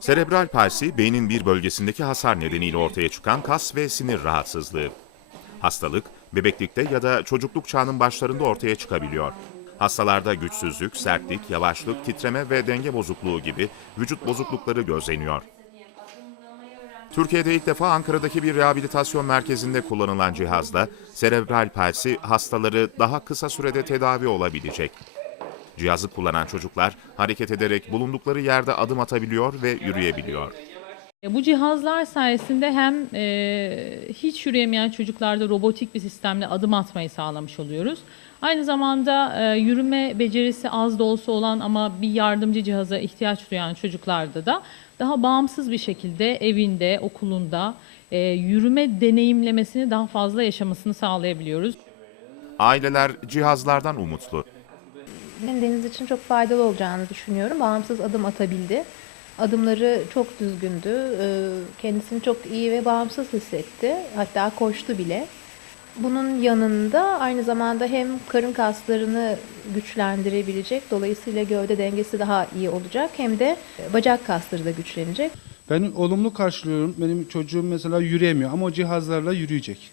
Serebral palsi, beynin bir bölgesindeki hasar nedeniyle ortaya çıkan kas ve sinir rahatsızlığı. Hastalık, bebeklikte ya da çocukluk çağının başlarında ortaya çıkabiliyor. Hastalarda güçsüzlük, sertlik, yavaşlık, titreme ve denge bozukluğu gibi vücut bozuklukları gözleniyor. Türkiye'de ilk defa Ankara'daki bir rehabilitasyon merkezinde kullanılan cihazla serebral palsi hastaları daha kısa sürede tedavi olabilecek. Cihazı kullanan çocuklar hareket ederek bulundukları yerde adım atabiliyor ve yürüyebiliyor. E, Bu cihazlar sayesinde hem e, hiç yürüyemeyen çocuklarda robotik bir sistemle adım atmayı sağlamış oluyoruz. Aynı zamanda e, yürüme becerisi az da olsa olan ama bir yardımcı cihaza ihtiyaç duyan çocuklarda da daha bağımsız bir şekilde evinde, okulunda e, yürüme deneyimlemesini daha fazla yaşamasını sağlayabiliyoruz. Aileler cihazlardan umutlu. Ben Deniz için çok faydalı olacağını düşünüyorum. Bağımsız adım atabildi. Adımları çok düzgündü. Ee, Kendisini çok iyi ve bağımsız hissetti. Hatta koştu bile. Bunun yanında aynı zamanda hem karın kaslarını güçlendirebilecek, dolayısıyla gövde dengesi daha iyi olacak hem de bacak kasları da güçlenecek. Ben olumlu karşılıyorum. Benim çocuğum mesela yürüyemiyor ama o cihazlarla yürüyecek.